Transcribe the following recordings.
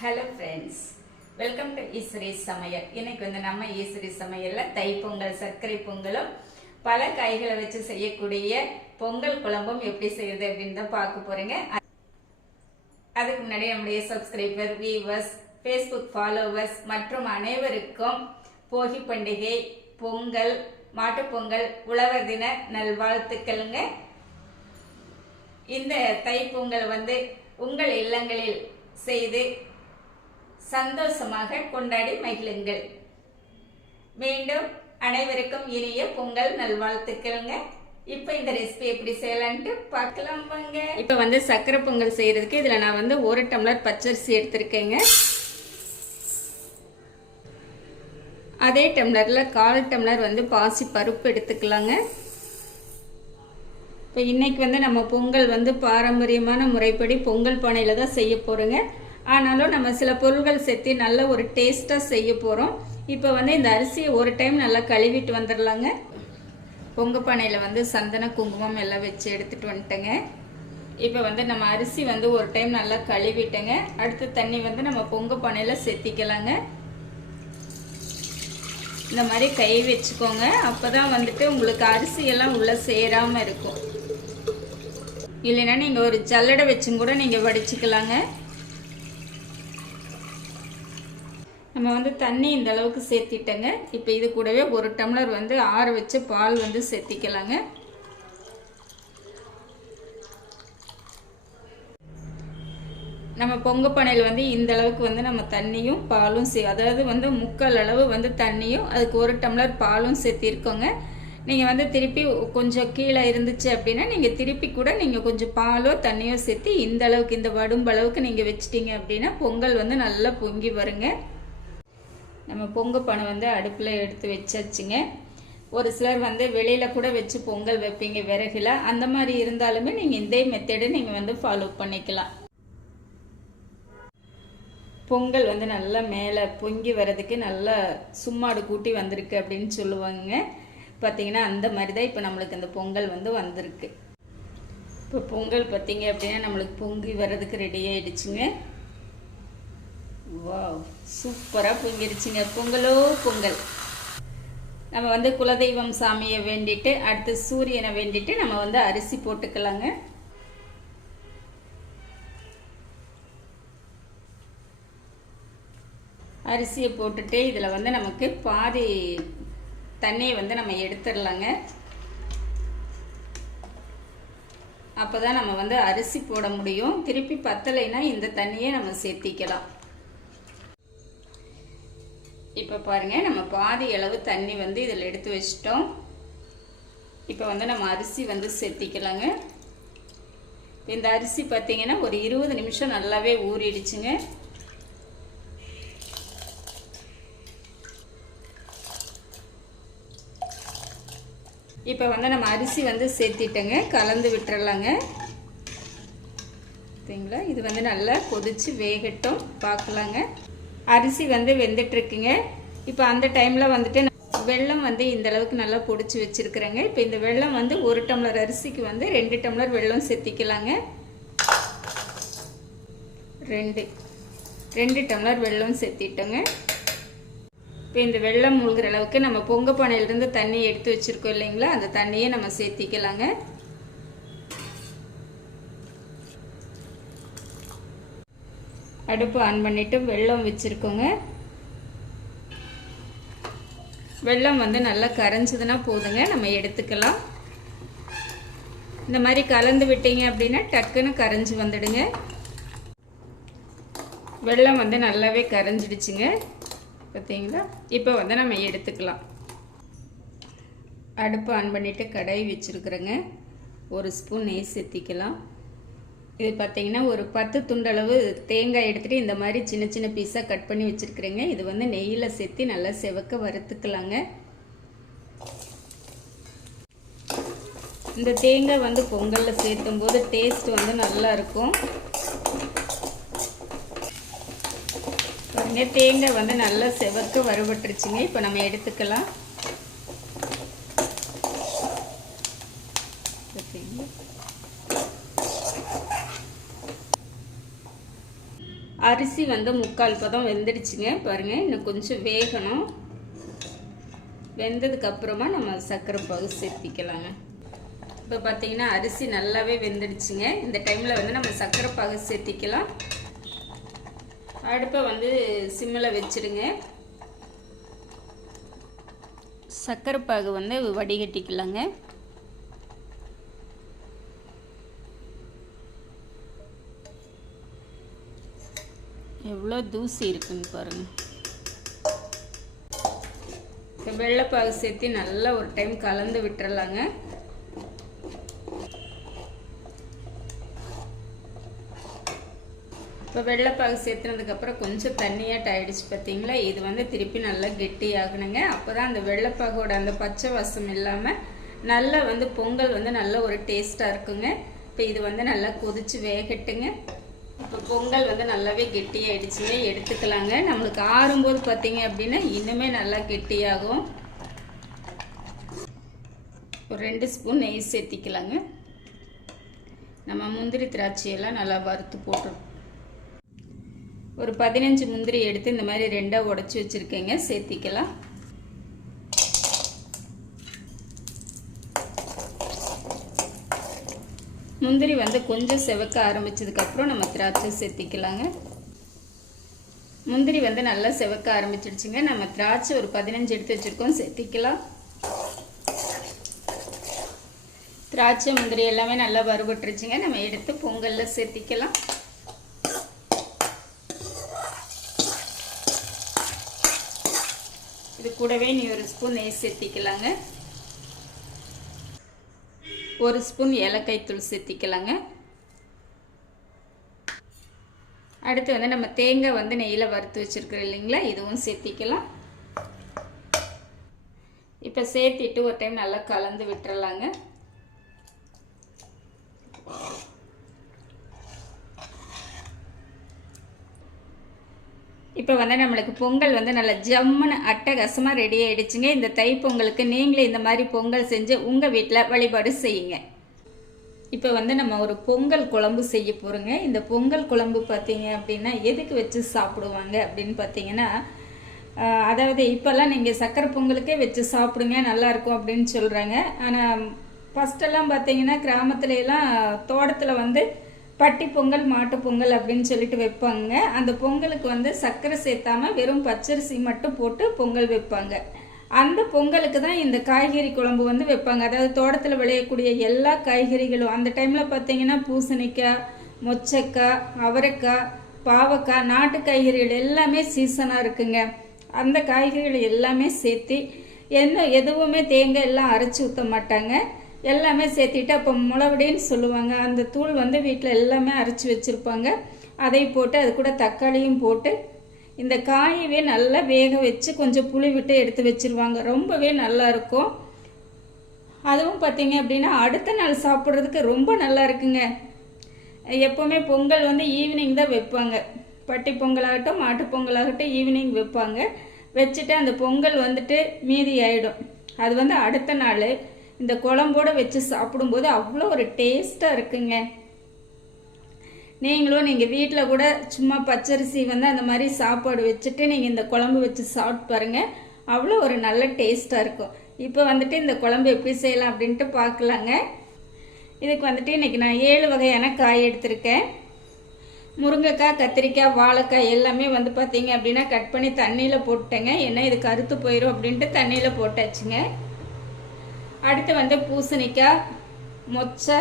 Hello friends welcome to Eswari சமையல் இன்னைக்கு வந்து நம்ம ஈஸ்வரி சமையலில் தை பொங்கல் சர்க்கரை பொங்கலும் பல காய்களை வச்சு செய்யக்கூடிய பொங்கல் குழம்பும் எப்படி செய்யுது அப்படின்னு தான் பார்க்க போறீங்க. அதுக்கு முன்னாடி நம்முடைய சப்ஸ்கிரைபர் வியூவர்ஸ் ஃபேஸ்புக் ஃபாலோவர்ஸ் மற்றும் அனைவருக்கும் போகி பண்டிகை பொங்கல் மாட்டுப்பொங்கல் உழவர் தின நல்வாழ்த்துக்கள்ங்க. இந்த தைப்பொங்கல் வந்து உங்கள் இல்லங்களில் செய்து சந்தோஷமாக கொண்டாடி மகிழுங்கள். மீண்டும் அனைவருக்கும் இனிய பொங்கல் நல்வாழ்த்துக்கள்ங்க. இப்போ இந்த ரெசிபி எப்படி செய்யலான்ட்டு பார்க்கலாம் வாங்க. இப்போ வந்து சக்கரை பொங்கல் செய்கிறதுக்கு இதில் நான் வந்து ஒரு டம்ளர் பச்சரிசி எடுத்திருக்கேங்க. அதே டம்ளரில் கால் டம்ளர் வந்து பாசி பருப்பு எடுத்துக்கலாங்க. இப்போ இன்னைக்கு வந்து நம்ம பொங்கல் வந்து பாரம்பரியமான முறைப்படி பொங்கல் பானையில் தான் செய்ய போகிறோங்க ஆனாலும் நம்ம சில பொருள்கள் சேர்த்து நல்ல ஒரு டேஸ்ட்டாக செய்ய போகிறோம் இப்போ வந்து இந்த அரிசியை ஒரு டைம் நல்லா கழுவிட்டு வந்துடலாங்க. பொங்க பானையில் வந்து சந்தன குங்குமம் எல்லாம் வச்சு எடுத்துகிட்டு வந்துட்டேங்க. இப்போ வந்து நம்ம அரிசி வந்து ஒரு டைம் நல்லா கழுவிட்டேங்க. அடுத்த தண்ணி வந்து நம்ம பொங்க பானையில் செத்திக்கலாங்க இந்த மாதிரி கை வச்சுக்கோங்க. அப்போ தான் வந்துட்டு உங்களுக்கு அரிசியெல்லாம் உள்ளே சேராமல் இருக்கும். இல்லைன்னா நீங்கள் ஒரு ஜல்லடை வச்சும் கூட நீங்கள் வடிச்சுக்கலாங்க. நம்ம வந்து தண்ணி இந்த அளவுக்கு சேர்த்திட்டேங்க. இப்போ இது கூடவே ஒரு டம்ளர் வந்து ஆற வச்சு பால் வந்து சேர்த்திக்கலாங்க. நம்ம பொங்க பனையில் வந்து இந்த அளவுக்கு வந்து நம்ம தண்ணியும் பாலும் சே அதாவது வந்து முக்கால் அளவு வந்து தண்ணியும் அதுக்கு ஒரு டம்ளர் பாலும் சேர்த்திருக்கோங்க. நீங்கள் வந்து திருப்பி கொஞ்சம் கீழே இருந்துச்சு அப்படின்னா நீங்கள் திருப்பி கூட நீங்கள் கொஞ்சம் பாலோ தண்ணியோ சேர்த்து இந்த அளவுக்கு இந்த வடும்பளவுக்கு நீங்கள் வச்சிட்டிங்க அப்படின்னா பொங்கல் வந்து நல்லா பொங்கி வருங்க. நம்ம பொங்க பானை வந்து அடுப்பில் எடுத்து வச்சாச்சுங்க. ஒரு சிலர் வந்து வெளியில் கூட வச்சு பொங்கல் வைப்பீங்க விறகுல. அந்த மாதிரி இருந்தாலுமே நீங்கள் இதே மெத்தடை நீங்கள் வந்து ஃபாலோ பண்ணிக்கலாம். பொங்கல் வந்து நல்லா மேலே பொங்கி வர்றதுக்கு நல்லா சும்மாடு கூட்டி வந்திருக்கு அப்படின்னு சொல்லுவாங்க. பார்த்தீங்கன்னா அந்த மாதிரி தான் இப்போ நம்மளுக்கு அந்த பொங்கல் வந்து வந்திருக்கு. இப்போ பொங்கல் பார்த்தீங்க அப்படின்னா நம்மளுக்கு பொங்கி வர்றதுக்கு ரெடி ஆகிடுச்சுங்க வா சூப்பராக பொங்கிருச்சுங்க பொங்கலோ பொங்கல். நம்ம வந்து குலதெய்வம் சாமியை வேண்டிட்டு அடுத்து சூரியனை வேண்டிட்டு நம்ம வந்து அரிசி போட்டுக்கலாங்க. அரிசியை போட்டுட்டு இதில் வந்து நமக்கு பாதி தண்ணியை வந்து நம்ம எடுத்துடலாங்க. அப்போ தான் நம்ம வந்து அரிசி போட முடியும். திருப்பி பத்தலைன்னா இந்த தண்ணியை நம்ம சேர்த்திக்கலாம். இப்போ பாருங்கள் நம்ம பாதி அளவு தண்ணி வந்து இதில் எடுத்து வச்சிட்டோம். இப்போ வந்து நம்ம அரிசி வந்து சேர்த்திக்கலாங்க. இந்த அரிசி பார்த்தீங்கன்னா ஒரு இருபது நிமிஷம் நல்லாவே ஊறிடுச்சுங்க. இப்போ வந்து நம்ம அரிசி வந்து சேர்த்திட்டேங்க கலந்து விட்டுறலாங்க. பார்த்தீங்களா இது வந்து நல்லா கொதித்து வேகட்டும் பார்க்கலாங்க. அரிசி வந்து வெந்துட்டுருக்குங்க. இப்போ அந்த டைமில் வந்துட்டு வெள்ளம் வந்து இந்த அளவுக்கு நல்லா பொடிச்சு வச்சுருக்குறேங்க. இப்போ இந்த வெள்ளம் வந்து ஒரு டம்ளர் அரிசிக்கு வந்து ரெண்டு டம்ளர் வெள்ளம் சேர்த்திக்கலாங்க ரெண்டு ரெண்டு டம்ளர் வெள்ளம் சேர்த்திட்டோங்க இப்போ இந்த வெள்ளம் மூழ்கிற அளவுக்கு நம்ம பொங்க பானையிலேருந்து தண்ணி எடுத்து வச்சுருக்கோம் இல்லைங்களா? அந்த தண்ணியை நம்ம சேர்த்திக்கலாங்க அடுப்பு ஆன் பண்ணிவிட்டு வெள்ளம் வச்சுருக்கோங்க. வெள்ளம் வந்து நல்லா கரைஞ்சதுன்னா போதுங்க நம்ம எடுத்துக்கலாம். இந்த மாதிரி கலந்து விட்டீங்க அப்படின்னா டக்குன்னு கரைஞ்சி வந்துடுங்க. வெள்ளம் வந்து நல்லாவே கரைஞ்சிடுச்சுங்க. பார்த்தீங்களா இப்போ வந்து நம்ம எடுத்துக்கலாம். அடுப்பு ஆன் பண்ணிவிட்டு கடாய் வச்சுருக்குறேங்க. ஒரு ஸ்பூன் நெய் சேர்த்திக்கலாம். இது பார்த்தீங்கன்னா ஒரு பத்து துண்டளவு தேங்காய் எடுத்துகிட்டு இந்த மாதிரி சின்ன சின்ன பீஸாக கட் பண்ணி வச்சுருக்குறேங்க. இது வந்து நெய்யில் சேர்த்து நல்லா செவக்க வறுத்துக்கலாங்க. இந்த தேங்காய் வந்து பொங்கலில் சேர்த்தும் போது டேஸ்ட் வந்து நல்லா இருக்கும். பாருங்க தேங்காய் வந்து நல்லா செவக்க வறுபட்டுருச்சுங்க. இப்போ நம்ம எடுத்துக்கலாம். அரிசி வந்து முக்கால் பதம் வெந்துடுச்சுங்க. பாருங்கள் இன்னும் கொஞ்சம் வேகணும். வெந்ததுக்கு அப்புறமா நம்ம சர்க்கரை பாகு சேர்த்திக்கலாங்க. இப்போ பார்த்தீங்கன்னா அரிசி நல்லாவே வெந்துடுச்சுங்க. இந்த டைமில் வந்து நம்ம சர்க்கரை பாகு சேர்த்திக்கலாம். அடுப்பை வந்து சிம்மில் வச்சுடுங்க. சர்க்கரை பாகு வந்து வடிகட்டிக்கலாங்க. எவ்வளோ தூசி இருக்குன்னு பாருங்கள் இப்போ வெள்ளைப்பாகு சேர்த்து நல்லா ஒரு டைம் கலந்து விட்டுறலாங்க. இப்போ வெள்ளைப்பாகு சேர்த்துனதுக்கப்புறம் கொஞ்சம் தண்ணியாட்ட ஆயிடுச்சு பார்த்தீங்களா? இது வந்து திருப்பி நல்லா கெட்டி ஆகணுங்க அப்போ தான் அந்த வெள்ளைப்பாகோட அந்த பச்சை வாசம் இல்லாமல் நல்லா வந்து பொங்கல் வந்து நல்ல ஒரு டேஸ்ட்டாக இருக்குங்க. இப்போ இது வந்து நல்லா கொதிச்சு வேகட்டுங்க. இப்போ பொங்கல் வந்து நல்லாவே கெட்டியாயிடுச்சுங்க எடுத்துக்கலாங்க. நம்மளுக்கு ஆறும்போது பார்த்தீங்க அப்படின்னா இன்னுமே நல்லா கெட்டியாகும். ஒரு ரெண்டு ஸ்பூன் நெய் சேர்த்திக்கலாங்க. நம்ம முந்திரி திராட்சையெல்லாம் நல்லா வறுத்து போட்டுரும் ஒரு பதினஞ்சு முந்திரி எடுத்து இந்த மாதிரி ரெண்டாக உடச்சி வச்சுருக்கேங்க. சேர்த்திக்கலாம். முந்திரி வந்து கொஞ்சம் செவக்க ஆரம்பிச்சதுக்கப்புறம் நம்ம திராட்சை சேர்த்திக்கலாங்க. முந்திரி வந்து நல்லா செவக்க ஆரம்பிச்சிடுச்சுங்க. நம்ம திராட்சை ஒரு பதினஞ்சு எடுத்து வச்சுருக்கோம் சேர்த்திக்கலாம். திராட்சை முந்திரி எல்லாமே நல்லா வறுபட்டுருச்சுங்க. நம்ம எடுத்து பொங்கலில் சேர்த்திக்கலாம். இது கூடவே நீ ஒரு ஸ்பூன் நெய் சேர்த்திக்கலாங்க. ஒரு ஸ்பூன் ஏலக்காய் தூள் சேர்த்திக்கலாங்க. அடுத்து வந்து நம்ம தேங்காய் வந்து நெய்யில் வறுத்து வச்சுருக்குறோம் இல்லைங்களா? இதுவும் சேர்த்திக்கலாம். இப்போ சேர்த்திட்டு ஒரு டைம் நல்லா கலந்து விட்டுறலாங்க. இப்போ வந்து நம்மளுக்கு பொங்கல் வந்து நல்லா ஜம்முன்னு அட்டகாசமாக ரெடி ஆகிடுச்சுங்க இந்த தை பொங்கலுக்கு நீங்களே இந்த மாதிரி பொங்கல் செஞ்சு உங்கள் வீட்டில் வழிபாடு செய்யுங்க. இப்போ வந்து நம்ம ஒரு பொங்கல் குழம்பு செய்ய போகிறோங்க இந்த பொங்கல் குழம்பு பார்த்தீங்க அப்படின்னா எதுக்கு வச்சு சாப்பிடுவாங்க அப்படின்னு பார்த்தீங்கன்னா அதாவது இப்போல்லாம் நீங்கள் சக்கரை பொங்கலுக்கே வச்சு சாப்பிடுங்க நல்லாயிருக்கும் அப்படின்னு சொல்கிறாங்க ஆனால் ஃபஸ்ட்டெல்லாம் பார்த்தீங்கன்னா கிராமத்துல எல்லாம் தோட்டத்தில் வந்து பட்டி பொங்கல் மாட்டு பொங்கல் அப்படின்னு சொல்லிட்டு வைப்பாங்க. அந்த பொங்கலுக்கு வந்து சர்க்கரை சேர்த்தாம வெறும் பச்சரிசி மட்டும் போட்டு பொங்கல் வைப்பாங்க. அந்த பொங்கலுக்கு தான் இந்த காய்கறி குழம்பு வந்து வைப்பாங்க. அதாவது தோட்டத்தில் விளையக்கூடிய எல்லா காய்கறிகளும் அந்த டைமில் பார்த்தீங்கன்னா பூசணிக்காய் மொச்சக்காய் அவரைக்காய் பாவக்காய் நாட்டு காய்கறிகள் எல்லாமே சீசனாக இருக்குங்க. அந்த காய்கறிகள் எல்லாமே சேர்த்து என்ன எதுவுமே தேங்காய் எல்லாம் அரைச்சி ஊற்ற மாட்டாங்க. எல்லாமே சேர்த்திட்டு அப்போ முளவடின்னு சொல்லுவாங்க. அந்த தூள் வந்து வீட்டில் எல்லாமே அரைச்சி வச்சுருப்பாங்க. அதை போட்டு அது கூட தக்காளியும் போட்டு இந்த காயவே நல்லா வேக வச்சு கொஞ்சம் புளி விட்டு எடுத்து வச்சுருவாங்க. ரொம்பவே நல்லாயிருக்கும் அதுவும் பார்த்தீங்க அப்படின்னா அடுத்த நாள் சாப்பிட்றதுக்கு ரொம்ப நல்லா இருக்குங்க. எப்போவுமே பொங்கல் வந்து ஈவினிங் தான் வைப்பாங்க. பட்டி பொங்கலாகட்டும் மாட்டு பொங்கலாகட்டும் ஈவினிங் வைப்பாங்க. வச்சுட்டு அந்த பொங்கல் வந்துட்டு மீதி ஆகிடும் அது வந்து அடுத்த நாள். இந்த குழம்போடு வச்சு சாப்பிடும்போது அவ்வளோ ஒரு டேஸ்ட்டாக இருக்குங்க. நீங்களும் நீங்கள் வீட்டில் கூட சும்மா பச்சரிசி வந்து அந்த மாதிரி சாப்பாடு வச்சுட்டு நீங்கள் இந்த குழம்பு வச்சு சாப்பிட்டு பாருங்கள் அவ்வளோ ஒரு நல்ல டேஸ்ட்டாக இருக்கும். இப்போ வந்துட்டு இந்த குழம்பு எப்படி செய்யலாம் அப்படின்ட்டு பார்க்கலாங்க. இதுக்கு வந்துட்டு இன்றைக்கி நான் ஏழு வகையான காய் எடுத்திருக்கேன். முருங்கைக்காய் கத்திரிக்காய் வாழைக்காய் எல்லாமே வந்து பார்த்தீங்க அப்படின்னா கட் பண்ணி தண்ணியில் போட்டுட்டேங்க. ஏன்னா இது கருத்து போயிடும் அப்படின்ட்டு தண்ணியில் போட்டாச்சுங்க. அடுத்து வந்து பூசணிக்காய் மொச்சை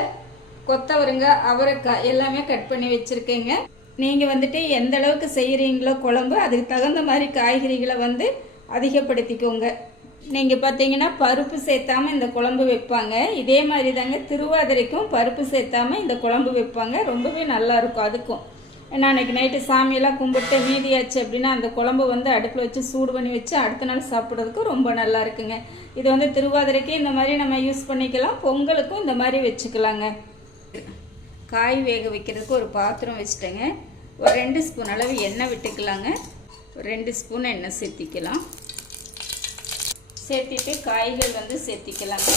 கொத்தவரங்காய் அவரைக்காய் எல்லாமே கட் பண்ணி வச்சுருக்கேங்க. நீங்கள் வந்துட்டு எந்த அளவுக்கு செய்கிறீங்களோ குழம்பு அதுக்கு தகுந்த மாதிரி காய்கறிகளை வந்து அதிகப்படுத்திக்கோங்க. நீங்கள் பார்த்தீங்கன்னா பருப்பு சேர்த்தாமல் இந்த குழம்பு வைப்பாங்க. இதே மாதிரி தாங்க திருவாதிரைக்கும் பருப்பு சேர்த்தாமல் இந்த குழம்பு வைப்பாங்க. ரொம்பவே நல்லாயிருக்கும் அதுக்கும். நான் அன்றைக்கி நைட்டு சாமியெல்லாம் கும்பிட்டு மீதியாச்சு அப்படின்னா அந்த குழம்பு வந்து அடுப்பில் வச்சு சூடு பண்ணி வச்சு அடுத்த நாள் சாப்பிட்றதுக்கு ரொம்ப நல்லா இருக்குங்க. இது வந்து திருவாதிரைக்கு இந்த மாதிரி நம்ம யூஸ் பண்ணிக்கலாம். பொங்கலுக்கும் இந்த மாதிரி வச்சுக்கலாங்க. காய் வேக வைக்கிறதுக்கு ஒரு பாத்திரம் வச்சுட்டேங்க. ஒரு ரெண்டு ஸ்பூன் அளவு எண்ணெய் விட்டுக்கலாங்க. ஒரு ரெண்டு ஸ்பூன் எண்ணெய் சேர்த்திக்கலாம். சேர்த்திட்டு காய்கள் வந்து சேர்த்திக்கலாங்க.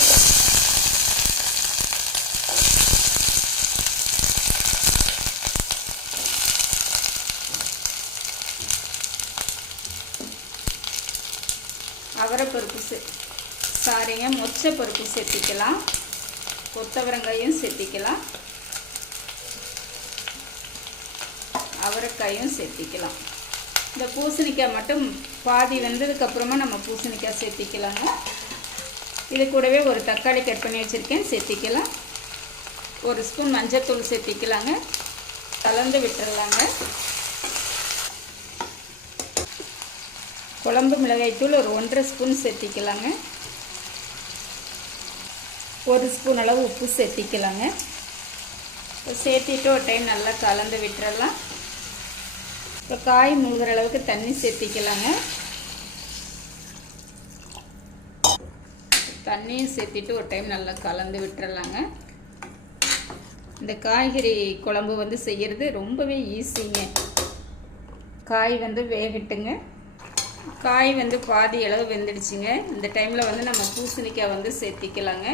அவரைப்பருப்பு சே மொச்சை பருப்பு சேர்த்திக்கலாம். கொத்தவரங்காயும் சேர்த்திக்கலாம். அவரைக்காயும் சேர்த்திக்கலாம். இந்த பூசணிக்காய் மட்டும் பாதி வெந்ததுக்கப்புறமா நம்ம பூசணிக்காய் சேர்த்திக்கலாங்க. இது கூடவே ஒரு தக்காளி கட் பண்ணி வச்சுருக்கேன் சேர்த்திக்கலாம். ஒரு ஸ்பூன் மஞ்சத்தூள் சேர்த்திக்கலாங்க. கலந்து விட்டுறலாங்க. குழம்பு மிளகாய்த்தூள் ஒரு ஒன்றரை ஸ்பூன் சேர்த்திக்கலாங்க. ஒரு ஸ்பூன் அளவு உப்பு சேர்த்திக்கலாங்க. சேர்த்திட்டு ஒரு டைம் நல்லா கலந்து விட்டுறலாம். இப்போ காய் முழுகிற அளவுக்கு தண்ணி சேர்த்திக்கலாங்க. தண்ணியும் சேர்த்திட்டு ஒரு டைம் நல்லா கலந்து விட்டுறலாங்க. இந்த காய்கறி குழம்பு வந்து செய்கிறது ரொம்பவே ஈஸிங்க. காய் வந்து வேகட்டுங்க. காய் வந்து பாதி அளவு வெந்துடுச்சுங்க. இந்த டைமில் வந்து நம்ம பூசணிக்காய் வந்து சேர்த்திக்கலாங்க.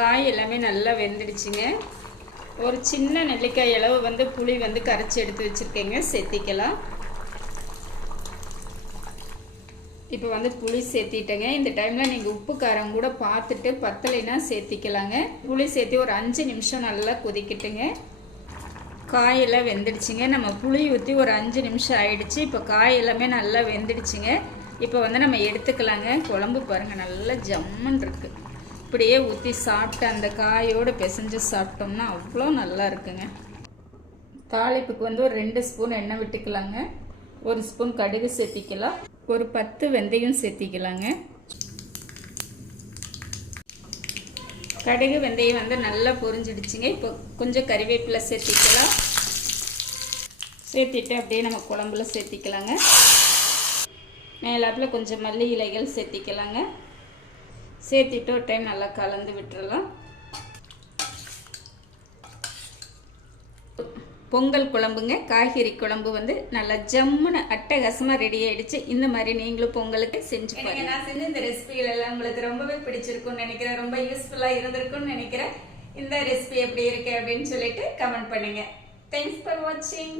காய் எல்லாமே நல்லா வெந்துடுச்சுங்க. ஒரு சின்ன நெல்லிக்காய் அளவு வந்து புளி வந்து கரைச்சி எடுத்து வச்சுருக்கேங்க. சேர்த்திக்கலாம். இப்போ வந்து புளி சேர்த்திட்டேங்க. இந்த டைமில் நீங்கள் உப்பு காரம் கூட பார்த்துட்டு பத்தலைன்னா சேர்த்திக்கலாங்க. புளி சேர்த்து ஒரு அஞ்சு நிமிஷம் நல்லா கொதிக்கட்டுங்க. காயெல்லாம் வெந்துடுச்சுங்க. நம்ம புளி ஊற்றி ஒரு அஞ்சு நிமிஷம் ஆயிடுச்சு. இப்போ காய் எல்லாமே நல்லா வெந்துடுச்சுங்க. இப்போ வந்து நம்ம எடுத்துக்கலாங்க. குழம்பு பாருங்கள் நல்லா ஜம்முன் இருக்குது இப்படியே ஊற்றி சாப்பிட்டு அந்த காயோடு பிசைஞ்சு சாப்பிட்டோம்னா அவ்வளோ நல்லா இருக்குங்க. தாளிப்புக்கு வந்து ஒரு ரெண்டு ஸ்பூன் எண்ணெய் விட்டுக்கலாங்க. ஒரு ஸ்பூன் கடுகு சேர்த்திக்கலாம். ஒரு பத்து வெந்தயம் சேர்த்திக்கலாங்க. கடுகு வெந்தயம் வந்து நல்லா பொரிஞ்சிடுச்சுங்க. இப்போ கொஞ்சம் கறிவேப்பிலை சேர்த்திக்கலாம். சேர்த்திட்டு அப்படியே நம்ம குழம்புல சேர்த்திக்கலாங்க. மேலாப்பில் கொஞ்சம் மல்லி இலைகள் சேர்த்திக்கலாங்க. சேர்த்திட்டு ஒரு டைம் நல்லா கலந்து விட்டுறலாம். பொங்கல் குழம்புங்க காய்கறி குழம்பு வந்து நல்லா ஜம்முன்னு அட்டகாசமாக ரெடி ஆயிடுச்சு. இந்த மாதிரி நீங்களும் பொங்கலுக்கு செஞ்சு பாருங்க. நான் செஞ்ச இந்த ரெசிபிகள் எல்லாம் உங்களுக்கு ரொம்பவே பிடிச்சிருக்கும்னு நினைக்கிறேன். ரொம்ப யூஸ்ஃபுல்லாக இருந்திருக்கும்னு நினைக்கிறேன். இந்த ரெசிபி எப்படி இருக்கு அப்படின்னு சொல்லிட்டு கமெண்ட் பண்ணுங்க. தேங்க்ஸ் ஃபார் வாட்சிங்